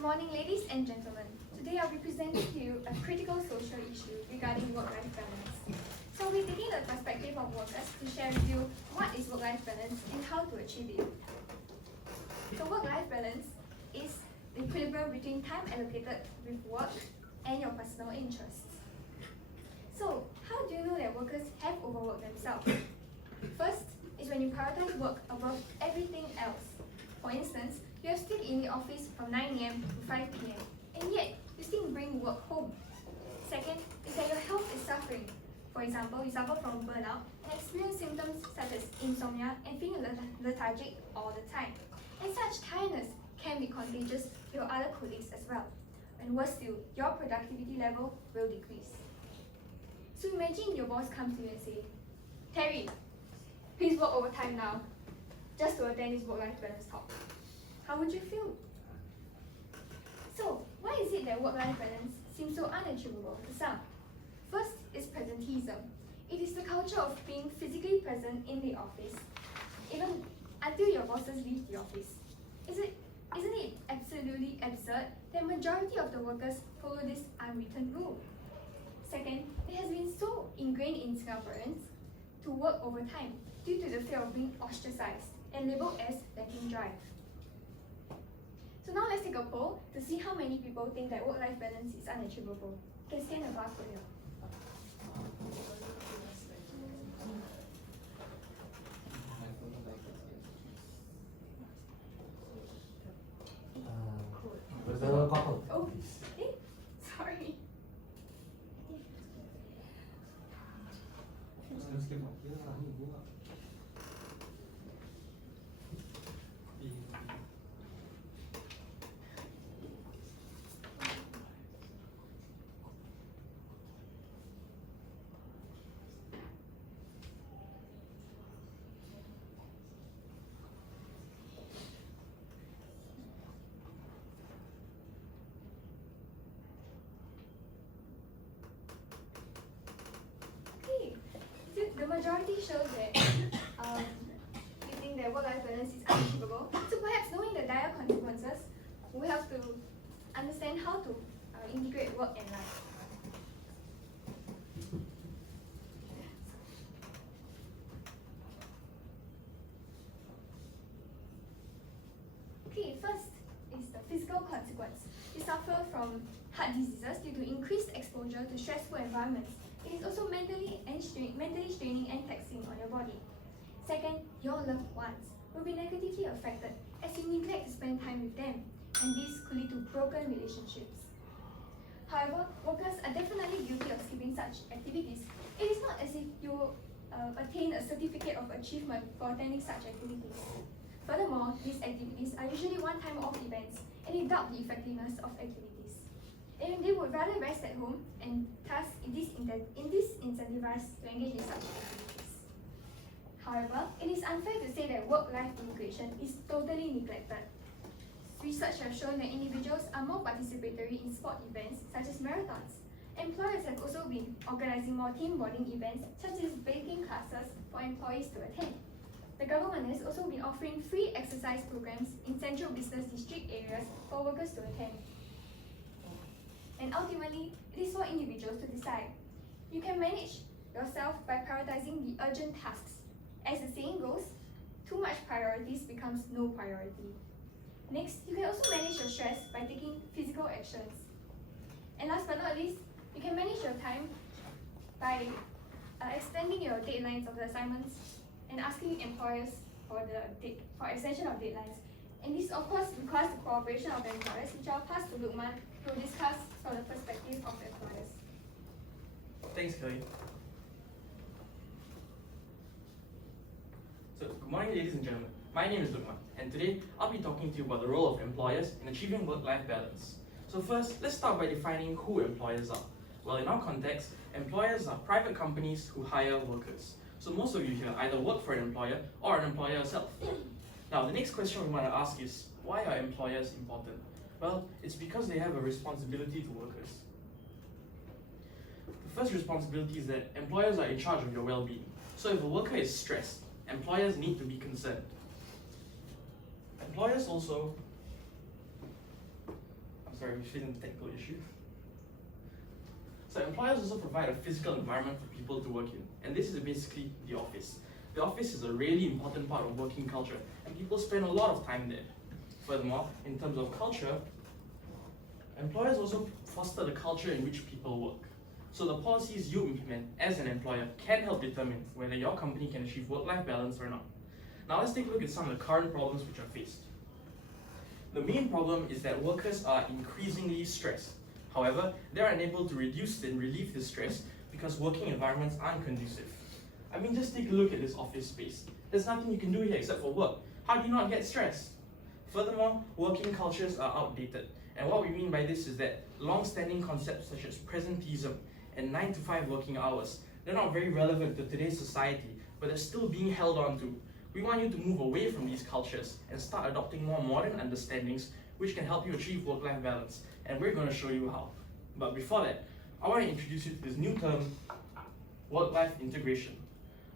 Good morning, ladies and gentlemen. Today I'll be presenting to you a critical social issue regarding work-life balance. So I'll be taking the perspective of workers to share with you what is work-life balance and how to achieve it. So work-life balance is the equilibrium between time allocated with work and your personal interests. So how do you know that workers have overworked themselves? First is when you prioritize work above everything else. For instance, you have stayed in the office from 9 a.m. to 5 p.m. and yet you still bring work home. Second is that your health is suffering. For example, you suffer from burnout and experience symptoms such as insomnia and feeling lethargic all the time. And such tiredness can be contagious to your other colleagues as well. And worse still, your productivity level will decrease. So imagine your boss comes to you and say, "Terry, please work overtime now, just to attend this work-life balance talk." How would you feel? So, why is it that work-life balance seems so unachievable to some? First is presenteeism. It is the culture of being physically present in the office, even until your bosses leave the office. Isn't it absolutely absurd that majority of the workers follow this unwritten rule? Second, it has been so ingrained in Singaporeans to work overtime due to the fear of being ostracized and labeled as lacking drive. So now let's take a poll to see how many people think that work-life balance is unachievable. You can scan the barcode here. Oh, okay. Sorry. The majority shows that you think that work-life balance is unachievable. So perhaps knowing the dire consequences will help to understand how to integrate work and life. Okay, first is the physical consequence. You suffer from heart diseases due to increased exposure to stressful environments. It is also mentally straining and taxing on your body. Second, your loved ones will be negatively affected as you neglect to spend time with them, and this could lead to broken relationships. However, workers are definitely guilty of skipping such activities. It is not as if you attain a certificate of achievement for attending such activities. Furthermore, these activities are usually one-time off events, and they doubt the effectiveness of activities. And they would rather rest at home, and thus incentivized to engage in such activities. However, it is unfair to say that work-life integration is totally neglected. Research has shown that individuals are more participatory in sport events such as marathons. Employers have also been organizing more team bonding events such as baking classes for employees to attend. The government has also been offering free exercise programs in central business district areas for workers to attend. And ultimately, it is for individuals to decide. You can manage yourself by prioritizing the urgent tasks. As the saying goes, too much priorities becomes no priority. Next, you can also manage your stress by taking physical actions. And last but not least, you can manage your time by extending your deadlines of the assignments and asking employers for extension of deadlines. And this, of course, requires the cooperation of the employers, which I'll pass to Lukman to discuss from the perspective of the employers. Thanks, Kelly. So, good morning, ladies and gentlemen. My name is Lukman, and today I'll be talking to you about the role of employers in achieving work-life balance. So first, let's start by defining who employers are. Well, in our context, employers are private companies who hire workers. So most of you here either work for an employer or an employer yourself. Now, the next question we want to ask is, why are employers important? Well, it's because they have a responsibility to workers. The first responsibility is that employers are in charge of your well-being. So if a worker is stressed, employers need to be concerned. Employers also Sorry, we're facing a technical issue. So employers also provide a physical environment for people to work in, and this is basically the office. The office is a really important part of working culture, and people spend a lot of time there. Furthermore, in terms of culture, employers also foster the culture in which people work. So the policies you implement as an employer can help determine whether your company can achieve work-life balance or not. Now let's take a look at some of the current problems which are faced. The main problem is that workers are increasingly stressed. However, they are unable to reduce and relieve this stress because working environments aren't conducive. I mean, just take a look at this office space. There's nothing you can do here except for work. How do you not get stressed? Furthermore, working cultures are outdated. And what we mean by this is that long-standing concepts such as presenteeism and 9 to 5 working hours, they're not very relevant to today's society, but they're still being held on to. We want you to move away from these cultures and start adopting more modern understandings which can help you achieve work-life balance. And we're going to show you how. But before that, I want to introduce you to this new term, work-life integration.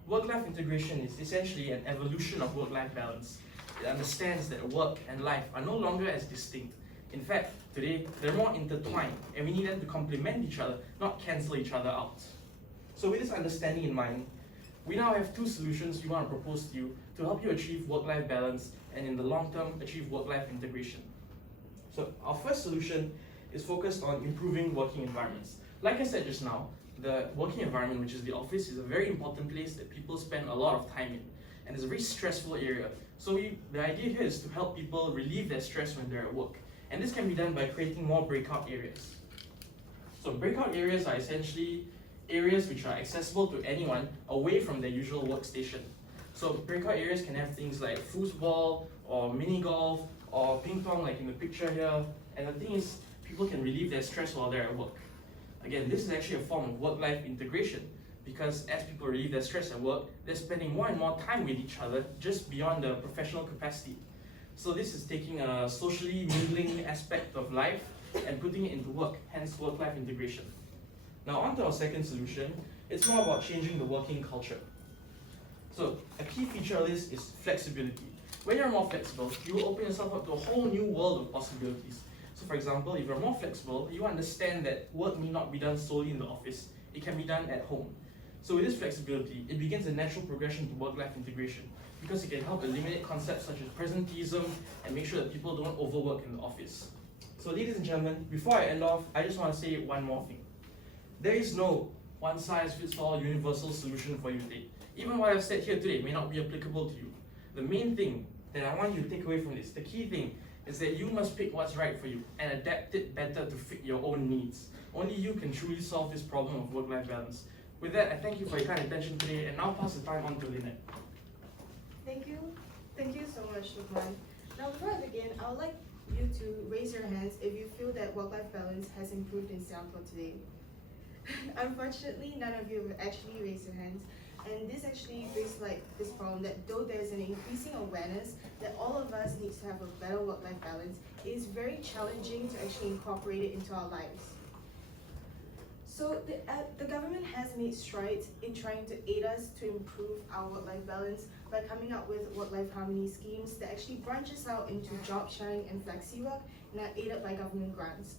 Work-life integration is essentially an evolution of work-life balance. It understands that work and life are no longer as distinct. In fact, today, they're more intertwined, and we need them to complement each other, not cancel each other out. So with this understanding in mind, we now have two solutions we want to propose to you to help you achieve work-life balance and in the long term, achieve work-life integration. So our first solution is focused on improving working environments. Like I said just now, the working environment, which is the office, is a very important place that people spend a lot of time in. And it's a very stressful area. So the idea here is to help people relieve their stress when they're at work. And this can be done by creating more breakout areas. So breakout areas are essentially areas which are accessible to anyone away from their usual workstation. So breakout areas can have things like foosball or mini golf or ping pong like in the picture here. And the thing is, people can relieve their stress while they're at work. Again, this is actually a form of work-life integration because as people relieve their stress at work, they're spending more and more time with each other just beyond the professional capacity. So this is taking a socially mingling aspect of life and putting it into work, hence work-life integration. Now on to our second solution, it's more about changing the working culture. So a key feature of this is flexibility. When you're more flexible, you will open yourself up to a whole new world of possibilities. So for example, if you're more flexible, you understand that work need not be done solely in the office. It can be done at home. So with this flexibility, it begins a natural progression to work-life integration because it can help eliminate concepts such as presenteeism and make sure that people don't overwork in the office. So ladies and gentlemen, before I end off, I just want to say one more thing. There is no one-size-fits-all universal solution for you today. Even what I've said here today may not be applicable to you. The main thing that I want you to take away from this, the key thing, is that you must pick what's right for you and adapt it better to fit your own needs. Only you can truly solve this problem of work-life balance. With that, I thank you for your kind attention today and now pass the time on to Lynette. Thank you. Thank you so much, Lukman. Now, before I begin, I would like you to raise your hands if you feel that work-life balance has improved in Seattle today. Unfortunately, none of you have actually raised your hands. And this actually brings this problem that though there's an increasing awareness that all of us needs to have a better work-life balance, it is very challenging to actually incorporate it into our lives. So the government has made strides in trying to aid us to improve our work-life balance by coming up with work-life harmony schemes that actually branches out into job sharing and flexi work and are aided by government grants.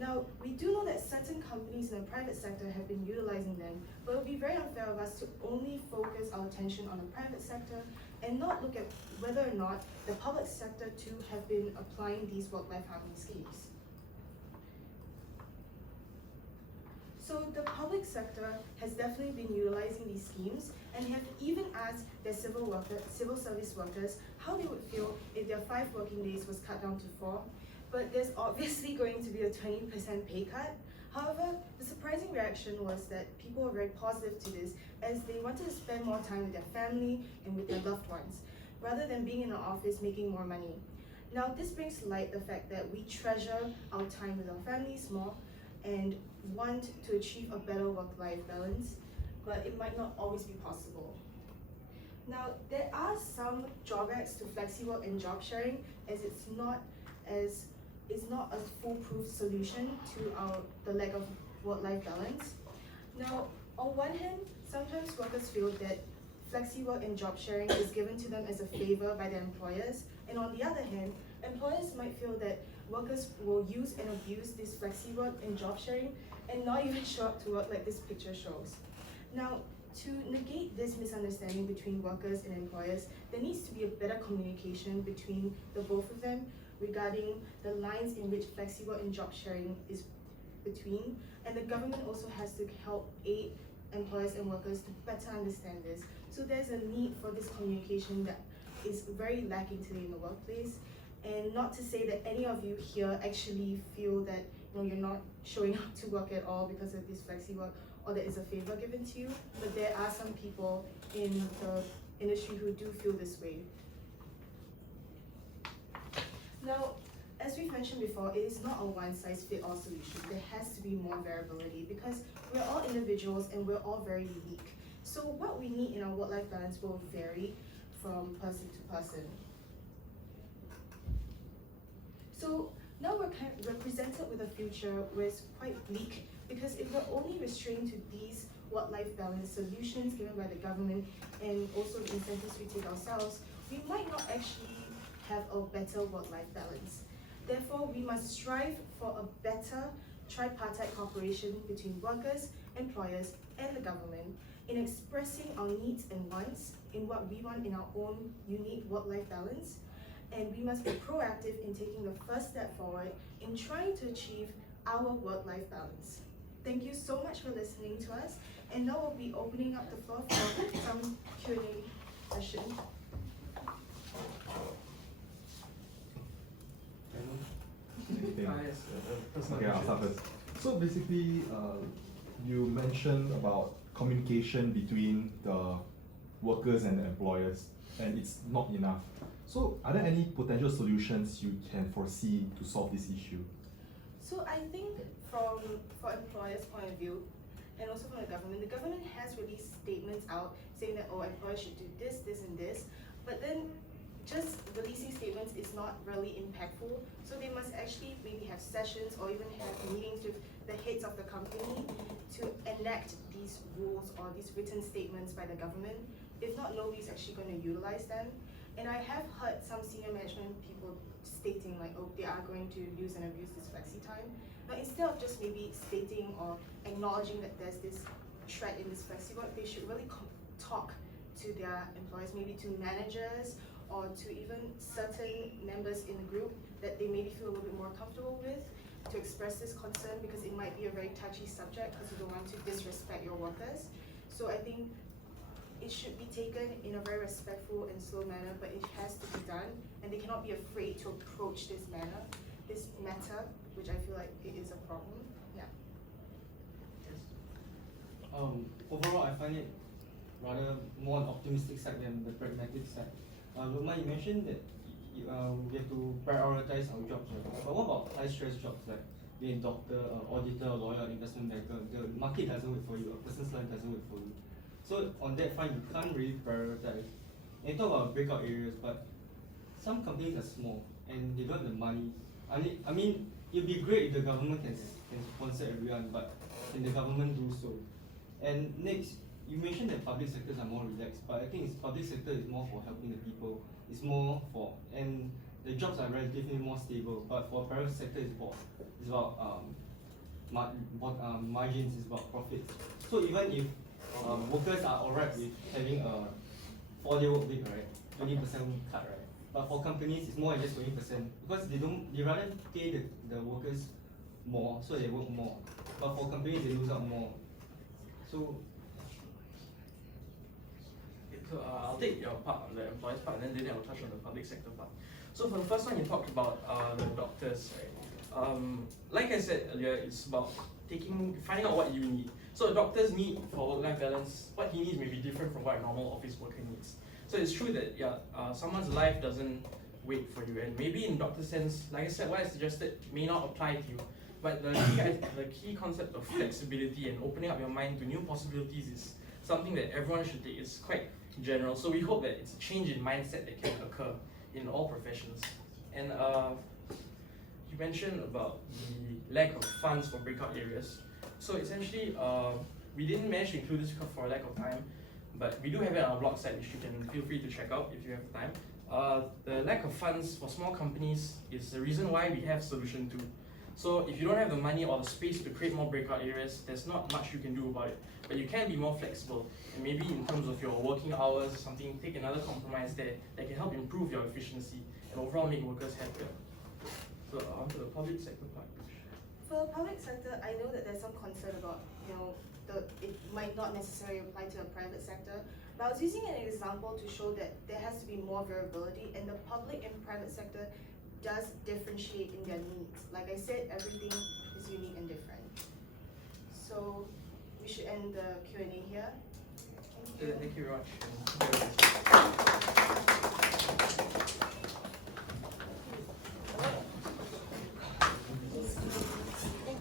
Now, we do know that certain companies in the private sector have been utilizing them, but it would be very unfair of us to only focus our attention on the private sector and not look at whether or not the public sector too have been applying these work-life harmony schemes. So the public sector has definitely been utilizing these schemes and have even asked their civil service workers how they would feel if their 5 working days was cut down to 4. But there's obviously going to be a 20% pay cut. However, the surprising reaction was that people were very positive to this as they wanted to spend more time with their family and with their loved ones, rather than being in an office making more money. Now, this brings to light the fact that we treasure our time with our families more and want to achieve a better work-life balance, but it might not always be possible. Now, there are some drawbacks to flexi work and job sharing as it's not a foolproof solution to the lack of work-life balance. Now, on one hand, sometimes workers feel that flexi work and job sharing is given to them as a favor by their employers, and on the other hand, employers might feel that workers will use and abuse this flexi work and job sharing and not even show up to work like this picture shows. Now, to negate this misunderstanding between workers and employers, there needs to be a better communication between the both of them regarding the lines in which flexi work and job sharing is between, and the government also has to help aid employers and workers to better understand this. So there's a need for this communication that is very lacking today in the workplace. And not to say that any of you here actually feel that you're not showing up to work at all because of this flexi work, or that is a favor given to you, but there are some people in the industry who do feel this way. Now, as we've mentioned before, it is not a one-size-fits-all solution. There has to be more variability because we're all individuals and we're all very unique. So what we need in our work-life balance will vary from person to person. So now we're presented with a future where it's quite bleak, because if we're only restrained to these work-life balance solutions given by the government and also the incentives we take ourselves, we might not actually have a better work-life balance. Therefore, we must strive for a better tripartite cooperation between workers, employers, and the government in expressing our needs and wants in what we want in our own unique work-life balance. And we must be proactive in taking the first step forward in trying to achieve our work-life balance. Thank you so much for listening to us, and now we'll be opening up the floor for some Q&A session. Okay, I'll start first. So basically, you mentioned about communication between the workers and the employers, and it's not enough. So are there any potential solutions you can foresee to solve this issue? So I think for employers' point of view, and also from the government has released statements out saying that, oh, employers should do this, this, and this, but then just releasing statements is not really impactful. So they must actually maybe have sessions or even have meetings with the heads of the company to enact these rules or these written statements by the government. If not, nobody's actually going to utilize them. And I have heard some senior management people stating like, oh, they are going to use and abuse this flexi time. But instead of just maybe stating or acknowledging that there's this threat in this flexi work, they should really talk to their employees, maybe to managers or to even certain members in the group that they maybe feel a little bit more comfortable with, to express this concern, because it might be a very touchy subject because you don't want to disrespect your workers. So I think it should be taken in a very respectful and slow manner, but it has to be done, and they cannot be afraid to approach this matter, which I feel like it is a problem. Yeah. Overall, I find it rather more on optimistic side than the pragmatic side. Lukman, you mentioned that we have to prioritize our jobs, right? But what about high stress jobs like being a doctor, auditor, lawyer, investment banker? The market doesn't wait for you, a person's life doesn't wait for you. So on that front, you can't really prioritize. And you talk about breakout areas, but some companies are small and they don't have the money. I mean, it'd be great if the government can sponsor everyone, but can the government do so? And next, you mentioned that public sectors are more relaxed, but I think public sector is more for helping the people. It's more for, and the jobs are relatively more stable. But for private sector, it's about margins, it's about profits. So even if workers are alright with having a 4-day work week, right, 20% cut, right? But for companies, it's more than just 20% because they rather pay the workers more, so they work more. But for companies, they lose out more. So I'll take your part on the employers part, and then I'll touch on the public sector part. So for the first one, you talked about the doctors, right? Like I said earlier, it's about finding out what you need. So a doctor's need for work-life balance, what he needs may be different from what a normal office worker needs. So it's true that someone's life doesn't wait for you, and maybe in doctor sense, like I said, what I suggested may not apply to you. But the key concept of flexibility and opening up your mind to new possibilities is something that everyone should take. It's quite general. So we hope that it's a change in mindset that can occur in all professions. And you mentioned about the lack of funds for breakout areas. So essentially, we didn't manage to include this for a lack of time, but we do have it on our blog site, which you can feel free to check out if you have time. The lack of funds for small companies is the reason why we have Solution 2. So if you don't have the money or the space to create more breakout areas, there's not much you can do about it. But you can be more flexible, and maybe in terms of your working hours or something, take another compromise there that can help improve your efficiency and overall make workers happier. So on to the public sector part. For the public sector, I know that there's some concern about, it might not necessarily apply to the private sector. But I was using an example to show that there has to be more variability, and the public and private sector does differentiate in their needs. Like I said, everything is unique and different. So we should end the Q&A here. Thank you. Thank you very much.